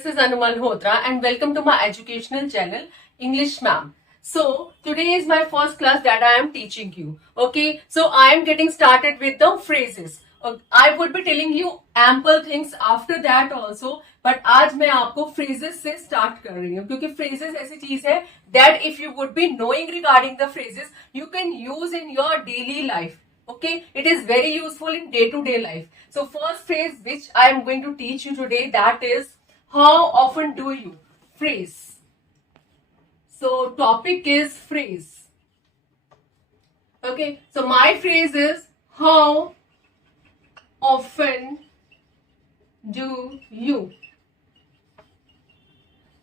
This is Anu Malhotra and welcome to my educational channel, English Ma'am. So, today is my first class that I am teaching you. Okay, so I am getting started with the phrases. I would be telling you ample things after that also, but आज मैं आपको phrases से start कर रही हूँ क्योंकि phrases ऐसी चीज है that if you would be knowing regarding the phrases, you can use in your daily life. Okay, it is very useful in day-to-day life. So first phrase which I am going to teach you today, that is how often do you? Phrase. So topic is phrase. Okay, so my phrase is how often do you?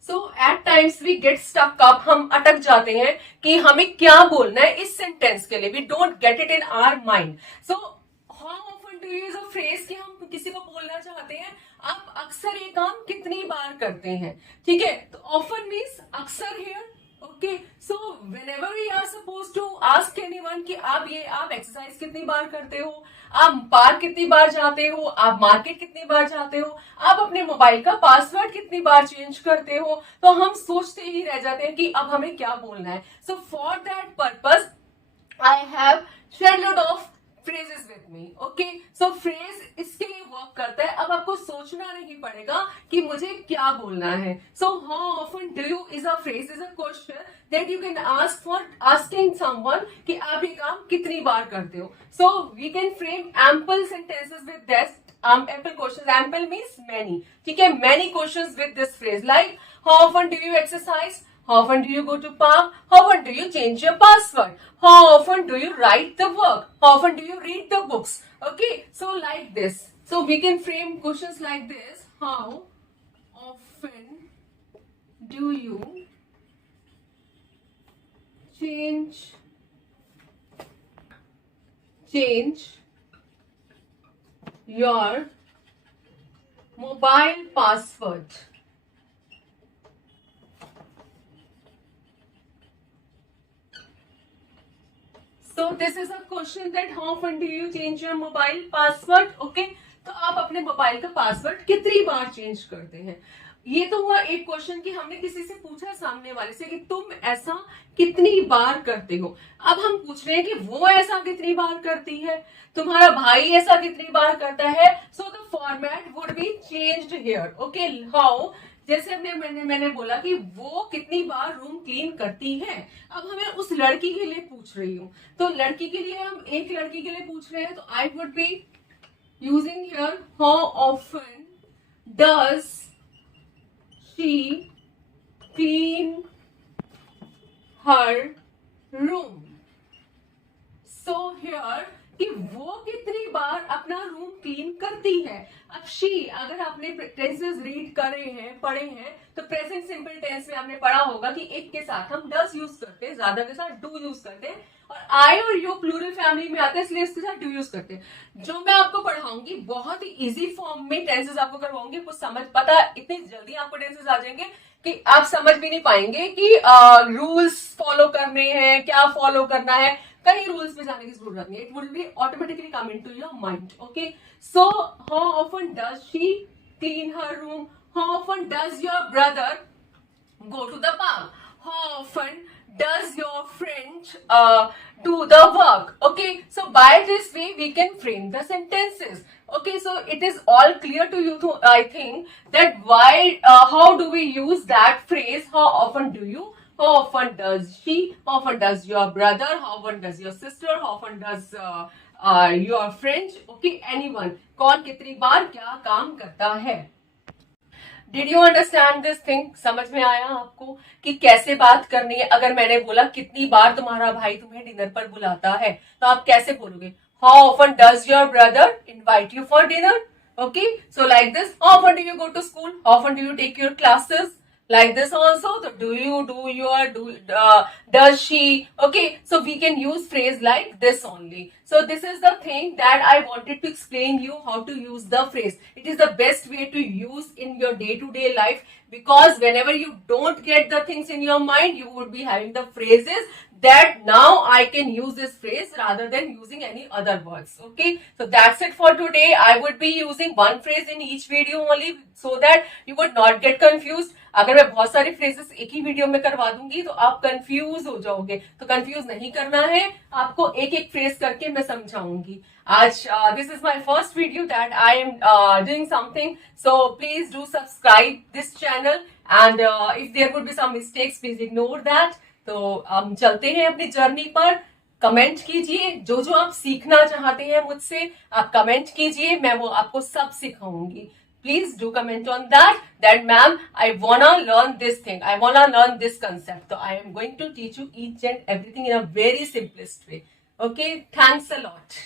So at times we get stuck up, हम अटक जाते हैं कि हमें क्या बोलना है इस सेंटेंस के लिए. We don't get it in our mind. So how often do you is a phrase कि हम किसी को बोलना चाहते हैं, आप अक्सर ये काम कितनी बार करते हैं. ठीक है, तो often means अक्सर here. Okay, so whenever we are supposed to ask anyone कि आप एक्सरसाइज कितनी बार करते हो, आप पार्क कितनी बार जाते हो, आप मार्केट कितनी बार जाते हो, आप अपने मोबाइल का पासवर्ड कितनी बार चेंज करते हो, तो हम सोचते ही रह जाते हैं कि अब हमें क्या बोलना है. So for that purpose I have scheduled of phrases with me. Okay, so phrase इसके लिए वर्क करता है. अब आपको सोचना नहीं पड़ेगा कि मुझे क्या बोलना है. So how often do you is a phrase, is a question that you can ask for asking someone कि आप ये काम कितनी बार करते हो. So we can frame ample sentences with this. Ample questions. Ample means many. ठीक है, many questions with this phrase like how often do you exercise? How often do you go to park? How often do you change your password? How often do you write the work? How often do you read the books? Okay, so like this. So we can frame questions like this. How often do you change your mobile password? So this is a question that how often do you change your mobile password? Okay, तो आप अपने mobile का password कितनी बार change करते हैं. ये तो हुआ एक क्वेश्चन कि हमने किसी से पूछा सामने वाले से कि तुम ऐसा कितनी बार करते हो. अब हम पूछ रहे हैं कि वो ऐसा कितनी बार करती है, तुम्हारा भाई ऐसा कितनी बार करता है. So the format would be changed here. Okay, how जैसे मैंने बोला कि वो कितनी बार रूम क्लीन करती है. अब हमें उस लड़की के लिए पूछ रही हूँ, तो लड़की के लिए हम एक लड़की के लिए पूछ रहे हैं, तो I would be using here how often does she clean her room. So here कि वो कितनी बार अपना रूम क्लीन करती है. अब शी, अगर आपने टेंसेस रीड करे हैं, पढ़े हैं, तो प्रेजेंट सिंपल टेंस में आपने पढ़ा होगा कि एक के साथ हम डज यूज करते हैं, ज्यादा के साथ डू यूज करते हैं, और आई और यू प्लूरल फैमिली में आते हैं, इसलिए इसके साथ डू यूज करते हैं. जो मैं आपको पढ़ाऊंगी बहुत ही इजी फॉर्म में टेंसेस आपको करवाऊंगी. कुछ समझ पता इतनी जल्दी आपको टेंसेस आ जाएंगे कि आप समझ भी नहीं पाएंगे कि रूल्स फॉलो करने हैं, क्या फॉलो करना है. कहीं रूल्स पे जाने की जरूरत नहीं. It will be automatically come into your mind. Okay, so how often does she clean her room? How often does your brother go to the park? How often does your friend do the work? Okay, so by this way we can frame the sentences. Okay, so it is all clear to you too, I think, that why how do we use that phrase how often do you? How often does she? How often does your brother? How often does your sister? How often does your friend? Okay, anyone. कौन कितनी बार क्या काम करता है. Did you understand this thing? समझ में आया आपको कि कैसे बात करनी है. अगर मैंने बोला कितनी बार तुम्हारा भाई तुम्हें डिनर पर बुलाता है, तो आप कैसे बोलोगे? How often does your brother invite you for dinner? Okay, so like this. How often do you go to school? How often do you take your classes? Like this also, so do you, do your, does she? Okay, so we can use phrase like this only. So this is the thing that I wanted to explain you how to use the phrase. It is the best way to use in your day-to-day life, because whenever you don't get the things in your mind, you would be having the phrases that now I can use this phrase rather than using any other words. Okay, so that's it for today. I would be using one phrase in each video only so that you would not get confused. अगर मैं बहुत सारे phrases एक ही video में करवा दूंगी तो आप कंफ्यूज हो जाओगे, तो कंफ्यूज नहीं करना है आपको, एक एक फ्रेज करके मैं समझाऊंगी. आज this is my first video that I am doing something, so please do subscribe this channel, and if there would be some mistakes, please ignore that. तो हम चलते हैं अपनी जर्नी पर. कमेंट कीजिए जो जो आप सीखना चाहते हैं मुझसे, आप कमेंट कीजिए, मैं वो आपको सब सिखाऊंगी. Please do comment on that ma'am, I wanna learn this thing, I wanna learn this concept. So I am going to teach you each and everything in a very simplest way. Okay, thanks a lot.